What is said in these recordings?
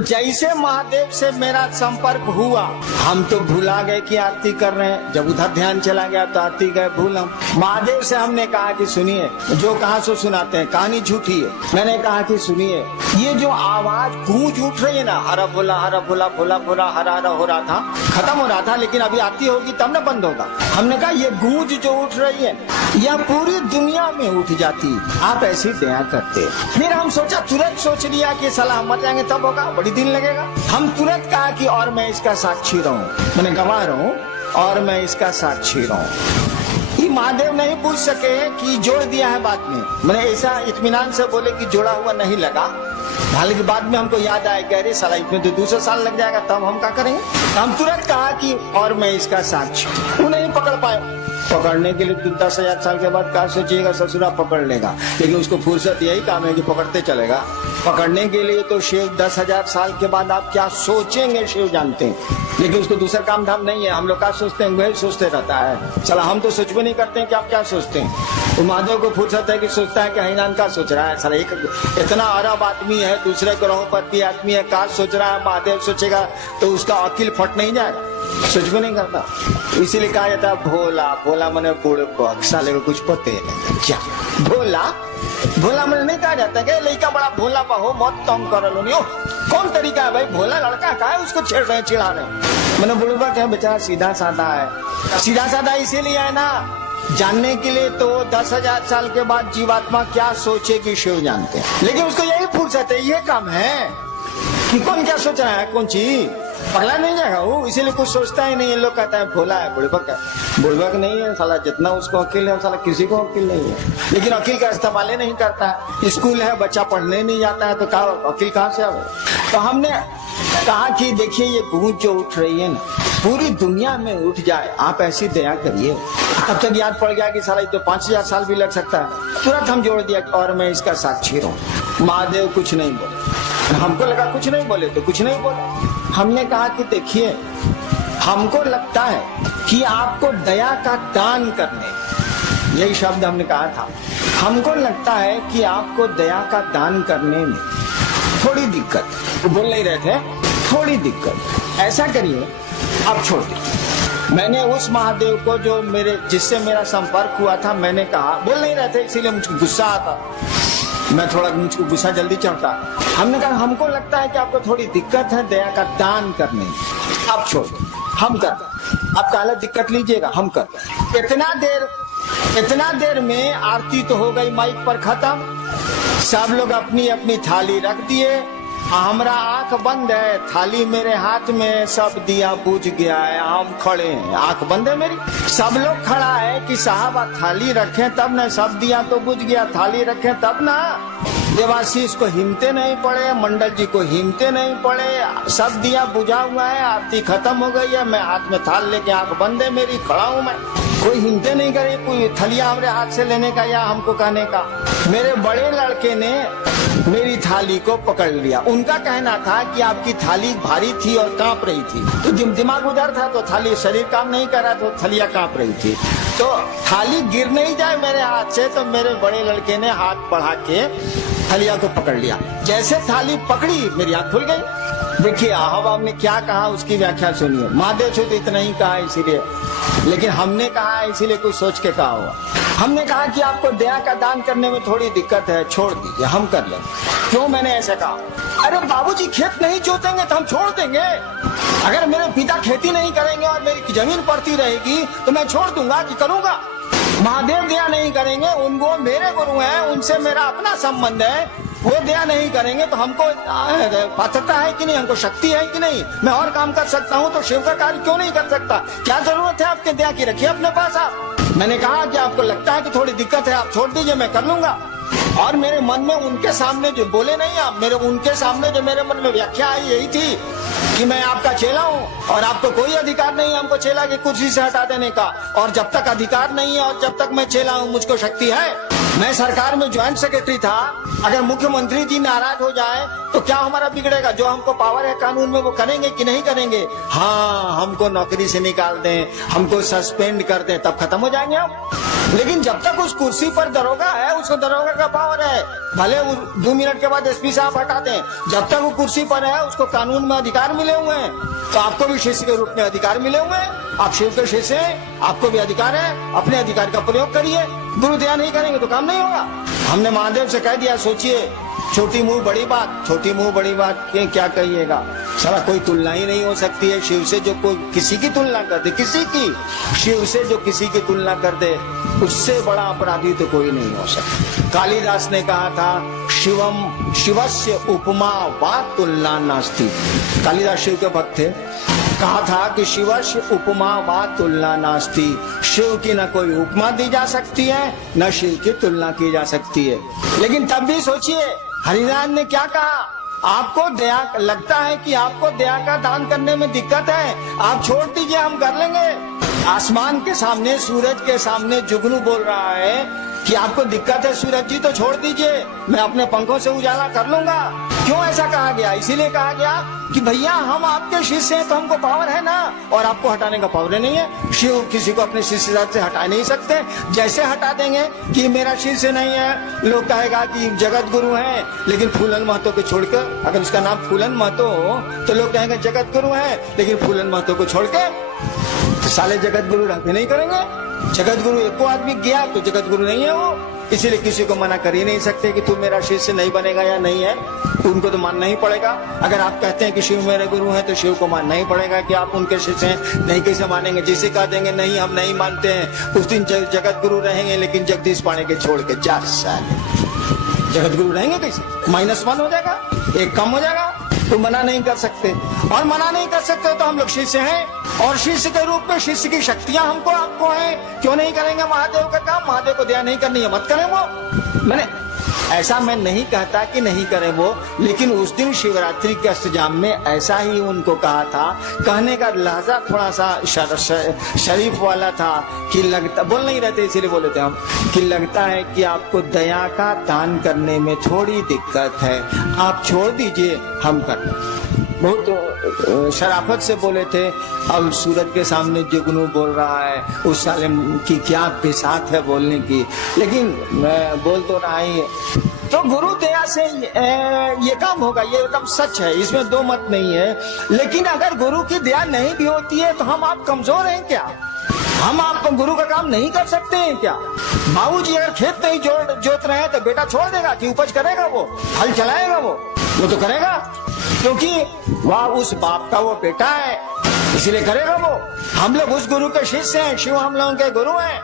जैसे महादेव से मेरा संपर्क हुआ, हम तो भुला गए कि आरती कर रहे हैं। जब उधर ध्यान चला गया तो आरती गए भूल हम। महादेव से हमने कहा कि सुनिए, जो कहाँ से सुनाते हैं कहानी झूठी है। मैंने कहा कि सुनिए, ये जो आवाज गूंज उठ रही है ना, हरा भोला भोला भोला हरा हरा हो रहा था, खत्म हो रहा था, लेकिन अभी आरती होगी तब न बंद होगा। हमने कहा ये गूंज जो उठ रही है यह पूरी दुनिया में उठ जाती, आप ऐसी दया करते। फिर हम सोचा, तुरंत सोच लिया कि सलाह मर जाएंगे तब होगा, बड़ी दिन लगेगा। हम तुरंत कहा कि और मैं इसका साक्षी रहूं, मैंने गवाह रहूं और मैं इसका साक्षी रहूं। ये महादेव नहीं पूछ सके कि जोड़ दिया है बाद में। मैंने ऐसा इत्मीनान से बोले कि जोड़ा हुआ नहीं लगा। हालांकि बाद में हमको याद आया कि अरे साला इसमें तो दूसरा साल लग जाएगा, तब हम क्या करेंगे। हम तुरंत कहा कि और मैं इसका साक्षी। वो नहीं पकड़ पाए। पकड़ने के लिए तो 10,000 साल के बाद क्या सोचिएगा, ससुरा पकड़ लेगा, लेकिन उसको फुर्सत यही काम है कि पकड़ते चलेगा। पकड़ने के लिए तो शिव 10,000 साल के बाद आप क्या सोचेंगे शिव जानते हैं, लेकिन उसको दूसरा काम धाम नहीं है। हम लोग क्या सोचते हैं वही सोचते रहता है। चला हम तो सोच भी नहीं करते हैं कि आप क्या सोचते हैं। तो महादेव को फुर्सत है कि सोचता है कि हैनान का सोच रहा है। साला एक इतना अरब आदमी है, दूसरे ग्रहों पर भी आदमी है, का सोच रहा है। महादेव सोचेगा तो उसका अकिल फट नहीं जाएगा, सोच भी नहीं करता। इसीलिए कहा जाता है भोला भोला मने बुड़बक, साले को कुछ पते नहीं। क्या भोला भोला मैंने नहीं कहा जाता कि लड़का बड़ा भोला हो, मत तंग कर लो। नहीं कौन तरीका है भाई, भोला लड़का का है, उसको छेड़ रहे चिढ़ा रहे। मैंने बुड़बक है बेचारा, सीधा साधा है। सीधा साधा इसीलिए है ना, जानने के लिए तो 10,000 साल के बाद जीवात्मा क्या सोचेगी शिव जानते हैं, लेकिन उसको यही फुर्सत है, ये काम है कि कौन क्या सोच रहा है, कौन चीज पगला नहीं जाएगा वो, इसीलिए कुछ सोचता ही नहीं। ये लोग कहता है भोला है, बुड़बक है। बुड़बक नहीं है साला, जितना उसको अकील है साला किसी को अकील नहीं है, लेकिन अकील का इस्तेमाल नहीं करता है। स्कूल है, बच्चा पढ़ने नहीं जाता है, तो कहा अकील कहाँ से आवे। तो हमने कहा कि देखिए ये गूंज जो उठ रही है ना, पूरी दुनिया में उठ जाए, आप ऐसी दया करिए। तब तक याद पड़ गया कि साला तो 5,000 साल भी लग सकता है। तुरंत हम जोड़ दिया और मैं इसका साक्षी रहूं। महादेव कुछ नहीं बोले, हमको लगा कुछ नहीं बोले तो कुछ नहीं बोले। हमने कहा कि देखिए, हमको लगता है कि आपको दया का दान करने, यही शब्द हमने कहा था, हमको लगता है कि आपको दया का दान करने में थोड़ी दिक्कत, तो बोल नहीं रहे थे, थोड़ी दिक्कत। ऐसा करिए, आप छोड़ दीजिए। मैंने उस महादेव को जो जिससे मेरा संपर्क हुआ था, मैंने कहा, बोल नहीं रहे थे इसीलिए मुझको गुस्सा आता, मुझको गुस्सा जल्दी चढ़ता। हमने कहा हमको लगता है कि आपको थोड़ी दिक्कत है दया का दान करने में, आप छोड़ दो, हम कर, आप काला दिक्कत लीजिएगा, हम कर। इतना देर में आरती तो हो गई माइक पर खत्म, सब लोग अपनी अपनी थाली रख दिए। हमारा आंख बंद है, थाली मेरे हाथ में, सब दिया बुझ गया है, हम खड़े हैं, आंख बंद है मेरी। सब लोग खड़ा है कि साहब आप थाली रखें तब ना, सब दिया तो बुझ गया, थाली रखें तब ना। देवाशीष को हिम्मते नहीं पड़े, मंडल जी को हिम्मते नहीं पड़े, सब दिया बुझा हुआ है, आरती खत्म हो गई है, मैं हाथ में थाल लेके, आंख बंद है मेरी, खड़ा हूँ मैं। कोई हिम्मते नहीं करे कोई थलिया हमारे हाथ से लेने का या हमको कहने का। मेरे बड़े लड़के ने मेरी थाली को पकड़ लिया। उनका कहना था कि आपकी थाली भारी थी और कांप रही थी, तो दिमाग उधर था तो थाली, शरीर काम नहीं कर रहा तो थलिया कांप रही थी, तो थाली गिर नहीं जाए मेरे हाथ से, तो मेरे बड़े लड़के ने हाथ बढ़ा के थलिया को पकड़ लिया। जैसे थाली पकड़ी मेरी आंख खुल गई। देखिए अहबाब ने क्या कहा उसकी व्याख्या सुनिए। महादेव से तो इतना ही कहा इसीलिए, लेकिन हमने कहा इसीलिए कुछ सोच के कहा हुआ। हमने कहा कि आपको दया का दान करने में थोड़ी दिक्कत है, छोड़ दीजिए, हम कर लें। क्यों मैंने ऐसा कहा? अरे बाबूजी खेत नहीं जोतेंगे तो हम छोड़ देंगे। अगर मेरे पिता खेती नहीं करेंगे और मेरी जमीन पड़ती रहेगी तो मैं छोड़ दूंगा कि करूंगा? महादेव दया नहीं करेंगे, उनको मेरे गुरु हैं, उनसे मेरा अपना संबंध है, वो दया नहीं करेंगे तो हमको पात्रता है कि नहीं, हमको शक्ति है कि नहीं, मैं और काम कर सकता हूँ तो शिव का कार्य क्यों नहीं कर सकता? क्या जरूरत है आपके दया की, रखिए अपने पास आप। मैंने कहा कि आपको लगता है कि थोड़ी दिक्कत है, आप छोड़ दीजिए, मैं कर लूंगा। और मेरे मन में उनके सामने जो बोले नहीं आप, उनके सामने जो मेरे मन में व्याख्या आई यही थी कि मैं आपका चेला हूँ और आपको कोई अधिकार नहीं हमको चेला की कुर्सी से हटा देने का, और जब तक अधिकार नहीं है और जब तक मैं चेला हूँ मुझको शक्ति है। मैं सरकार में ज्वाइंट सेक्रेटरी था, अगर मुख्यमंत्री जी नाराज हो जाए तो क्या हमारा बिगड़ेगा? जो हमको पावर है कानून में वो करेंगे कि नहीं करेंगे? हाँ, हमको नौकरी से निकाल दें, हमको सस्पेंड कर दें, तब खत्म हो जाएंगे हम। लेकिन जब तक उस कुर्सी पर दरोगा है, उसको दरोगा का पावर है, भले वो 2 मिनट के बाद एसपी साहब हटा दें, जब तक वो कुर्सी पर है उसको कानून में अधिकार मिले हुए हैं। तो आपको भी शिष्य के रूप में अधिकार मिले हुए हैं, आप शिव के शिष्य हैं, आपको भी अधिकार है, अपने अधिकार का प्रयोग करिए। गुरु दया नहीं करेंगे तो काम नहीं होगा। हमने महादेव से कह दिया, सोचिए, छोटी मुंह बड़ी बात, छोटी मुंह बड़ी बात के क्या कहिएगा, सारा कोई तुलना ही नहीं हो सकती है शिव से। जो कोई किसी की तुलना कर दे, किसी की, शिव से जो किसी की तुलना कर दे, उससे बड़ा अपराधी तो कोई नहीं हो सकता। कालिदास ने कहा था, शिवम शिवस्य उपमा वा तुलना नास्ति। कालिदास शिव के भक्त थे, कहा था कि शिवस्य उपमा वा तुलना नास्ति। शिव की न कोई उपमा दी जा सकती है, न शिव की तुलना की जा सकती है। लेकिन तब भी सोचिए, हरिनाथ ने क्या कहा, आपको दया लगता है कि आपको दया का दान करने में दिक्कत है, आप छोड़ दीजिए, हम कर लेंगे। आसमान के सामने, सूरज के सामने जुगनू बोल रहा है कि आपको दिक्कत है सूरज जी, तो छोड़ दीजिए, मैं अपने पंखों से उजाला कर लूंगा। क्यों ऐसा कहा गया? इसीलिए कहा गया कि भैया हम आपके शिष्य हैं तो हमको पावर है ना, और आपको हटाने का पावर नहीं है। शिव किसी को अपने शिष्य से हटा नहीं सकते। जैसे हटा देंगे कि मेरा शिष्य नहीं है, लोग कहेगा कि जगत गुरु है, लेकिन फूलन महतो को छोड़कर, अगर उसका नाम फूलन महतो हो तो लोग कहेंगे जगत गुरु है, लेकिन फूलन महतो को छोड़ के तो साले जगत गुरु रहते नहीं करेंगे। जगत गुरु एको आदमी गया तो जगत गुरु नहीं है वो। इसीलिए किसी को मना कर ही नहीं सकते कि तू मेरा शिष्य नहीं बनेगा या नहीं है, उनको तो मानना ही पड़ेगा। अगर आप कहते हैं कि शिव मेरे गुरु हैं तो शिव को मानना ही पड़ेगा कि आप उनके शिष्य हैं। नहीं कैसे मानेंगे? जिसे कह देंगे नहीं हम नहीं मानते हैं, उस दिन जगत गुरु रहेंगे, लेकिन जगदीश पाणे के छोड़ के 4 साल जगत गुरु रहेंगे कैसे? -1 हो जाएगा, 1 कम हो जाएगा। तो मना नहीं कर सकते, और मना नहीं कर सकते तो हम लोग शिष्य हैं, और शिष्य के रूप में शिष्य की शक्तियां हमको आपको हैं। क्यों नहीं करेंगे महादेव का काम? महादेव को दया नहीं करनी है, मत करें वो। मैंने ऐसा मैं नहीं कहता कि नहीं करें वो, लेकिन उस दिन शिवरात्रि के अष्टजाम में ऐसा ही उनको कहा था। कहने का लहजा थोड़ा सा शरीफ वाला था कि लगता, बोल नहीं रहते इसीलिए बोले थे हम, कि लगता है कि आपको दया का दान करने में थोड़ी दिक्कत है, आप छोड़ दीजिए, हम कर। बहुत शराफत से बोले थे। अब सूरज के सामने जुगनू बोल रहा है, उस साले की क्या बिसात है बोलने की, लेकिन मैं बोल तो रहा ही। तो गुरु दया से ये काम होगा, ये एकदम सच है, इसमें 2 मत नहीं है। लेकिन अगर गुरु की दया नहीं भी होती है तो हम आप कमजोर हैं क्या? हम आप गुरु का काम नहीं कर सकते हैं क्या? बाबूजी अगर खेत नहीं जोत रहे हैं तो बेटा छोड़ देगा कि उपज करेगा? वो हल चलाएगा, वो तो करेगा, क्योंकि वह उस बाप का वो बेटा है, इसीलिए करेगा वो। हम लोग उस गुरु के शिष्य हैं, शिव हम लोगों के गुरु हैं,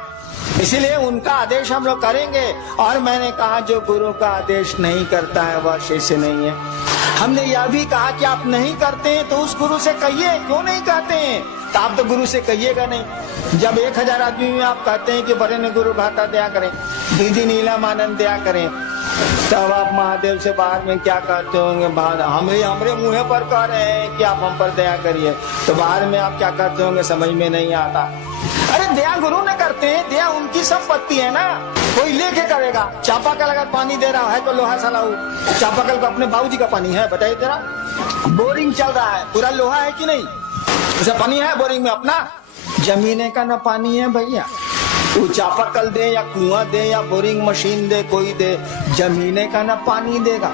इसीलिए उनका आदेश हम लोग करेंगे। और मैंने कहा जो गुरु का आदेश नहीं करता है वह शिष्य नहीं है। हमने यह भी कहा कि आप नहीं करते हैं तो उस गुरु से कहिए, क्यों नहीं कहते हैं? तो आप तो गुरु से कहिएगा नहीं। जब 1000 आदमी में आप कहते हैं कि बड़े ने गुरु भाता दया करें, दीदी नीलम आनंद दया करें, तब आप महादेव से बाहर में क्या कहते होंगे? हमरे मुंह पर कह रहे हैं कि आप हम पर दया करिए, तो बाहर में आप क्या कहते होंगे? समझ में नहीं आता। अरे दया गुरु ने करते हैं, दया उनकी संपत्ति है ना, कोई लेके करेगा। चापाकल अगर पानी दे रहा है तो लोहा सलाऊ, चापाकल को अपने बाबूजी का पानी है, बताइए जरा। बोरिंग चल रहा है, पूरा लोहा है कि नहीं? उसे पानी है बोरिंग में अपना? जमीने का ना पानी है भैया, वो चापाकल दे या कुआं दे या बोरिंग मशीन दे, कोई दे, जमीने का ना पानी देगा।